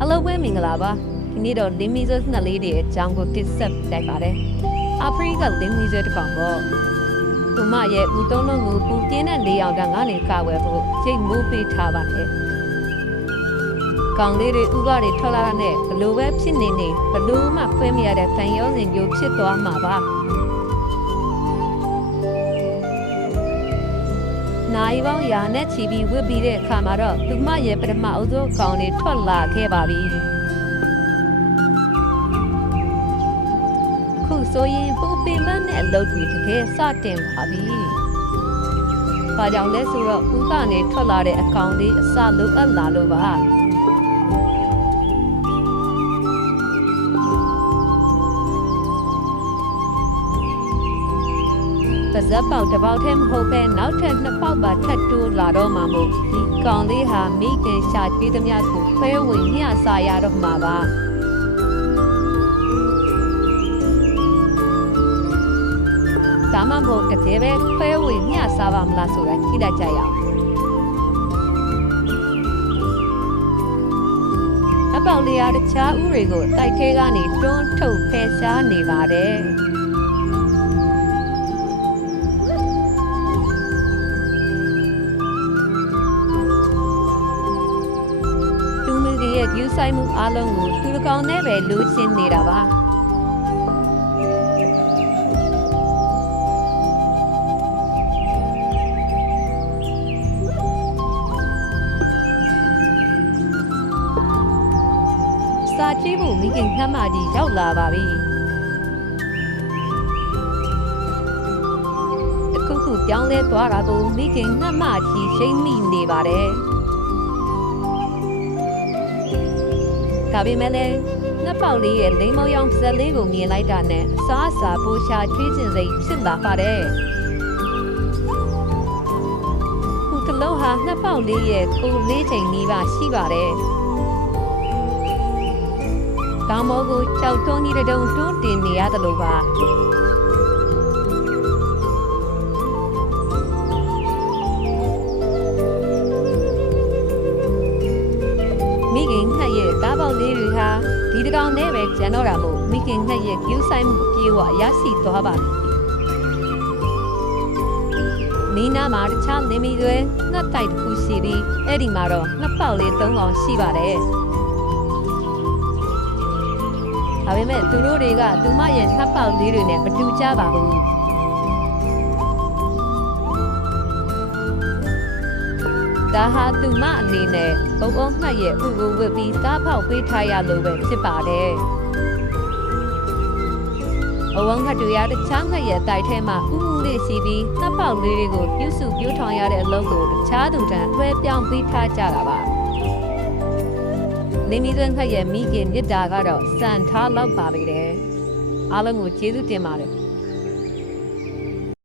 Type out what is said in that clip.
Hello ဝဲမင်္ဂလာပါဒီနေ့တော့လင်းမီဇက်နှစ်လေးတွေအကြောင်းကိုတစ်ဆက်တိုက်ပါတယ်အာဖရိကလင်းမီဇက်တစ်ကောင်ပေါ့သူမရဲ့ဦးသုံးလုံးကိုပူပြင်းတဲ့လေးအောင်တန်းငါးနေကဝဲဖို့ချိန်မိုးပေးထားပါတယ်ကောင်လေးတွေဥပတွေထွက်လာတဲ့ဘလို့ပဲဖြစ်နေဘလို့မှခွဲမရတဲ့တန်ရောစင်မျိုးဖြစ်သွားမှာပါနိုင်ပေါင်းရာနဲ့ချီပြီးဝစ်ပြီးတဲ့အခါမှာတော့သူမရဲ့ပထမအုပ်ဆုံးကောင်တွေထွက်လာခဲ့ပါပြီခုဆိုရင်ပူပင်မနဲ့အလုပ်တွေတကယ်စတင်ပါပြီ။ဘာကြောင့်လဲဆိုတော့ဦးကနေထွက်လာတဲ့အကောင်လေးအစလိုအပ်လာလို့ပါ။ပါဇက်ပေါက်တစ်ပေါက်တည်းမဟုတ်ပဲနောက်ထပ်နှစ်ပေါက်ပါထပ်တိုးလာတော့မှမို့ဒီကောင်လေးဟာမိခင်ရှာပြေးသမျှကိုဖဲဝင်ညစာရတော့မှာပါဒါမှမဟုတ်တကယ်ပဲဖဲဝင်ညစားပါမလားဆိုတာကြည့်လိုက်ကြရအောင်အပေါက်လေးအားတခြားဥတွေကိုတိုက်ထဲကနေတွန်းထုတ်ဖယ်ရှားနေပါတယ်ရဲ့ယူဆိုင်မှုအလုံးကိုသူတစ်ကောင်နဲ့ပဲလူချင်းနေတာပါစာကြည့်ဖို့မိခင်နှမကြီးရောက်လာပါပြီတခုခုပြောင်းလဲသွားတာကိုမိခင်နှမကြီးရှိမ့်မိနေပါတယ်ဒါပေမဲ့လည်းနှစ်ပေါက်လေးရဲ့လိမ္မောင်ရောင်ဇက်လေးကိုမြင်လိုက်တာနဲ့အစားအစာပိုရှာကျွေးကျင်စိတ်ဖြစ်လာပါတယ်ခုကလုံးဟာနှစ်ပေါက်လေးရဲ့ကိုလေးချိန်နီးပါရှိပါတယ်တောင်ပေါ်ကိုကြောက်တွန်းကြီးတုံတွန်းတင်နေရတယ်လို့ပါမိခင်နှက်ရဲ့တားပေါက်လေးတွေဟာဒီတကောင်နဲ့ပဲကျန်တော့တာမို့မိခင်နှက်ရဲ့ကျူးဆိုင်မှုပြေဝရရှိသွားပါပြီ။နီးနားမှာတခြားလင်းမီတွေနှက်တိုက်တစ်ခုရှိပြီးအဲ့ဒီမှာတော့နှစ်ပေါက်လေး၃ကောင်ရှိပါတယ်။ဒါပေမဲ့သူတို့တွေကသူမရဲ့နှစ်ပေါက်လေးတွေနဲ့မတူကြပါဘူး။ဒါဟာသူမအနေနဲ့ဘုံဘုံမှတ်ရဲ့ဥကိုဝစ်ပြီးတားဖောက်ပေးထားရလို့ပဲဖြစ်ပါတယ်။ဘဝငှက်တွေရတခြားငှက်ရဲ့တိုက်ထဲမှာဥလေးရှိပြီးနှစ်ပေါက်လေးတွေကိုပြုစုပြုထောင်ရတဲ့အလုပ်ကိုတခြားသူတန်းလွှဲပြောင်းပေးထားကြတာပါ။လင်းမီသွင်းငှက်ရဲ့မိခင်မြစ်တာကတော့စံထားလောက်ပါပဲ။အားလုံးကိုကျေးဇူးတင်ပါတယ်။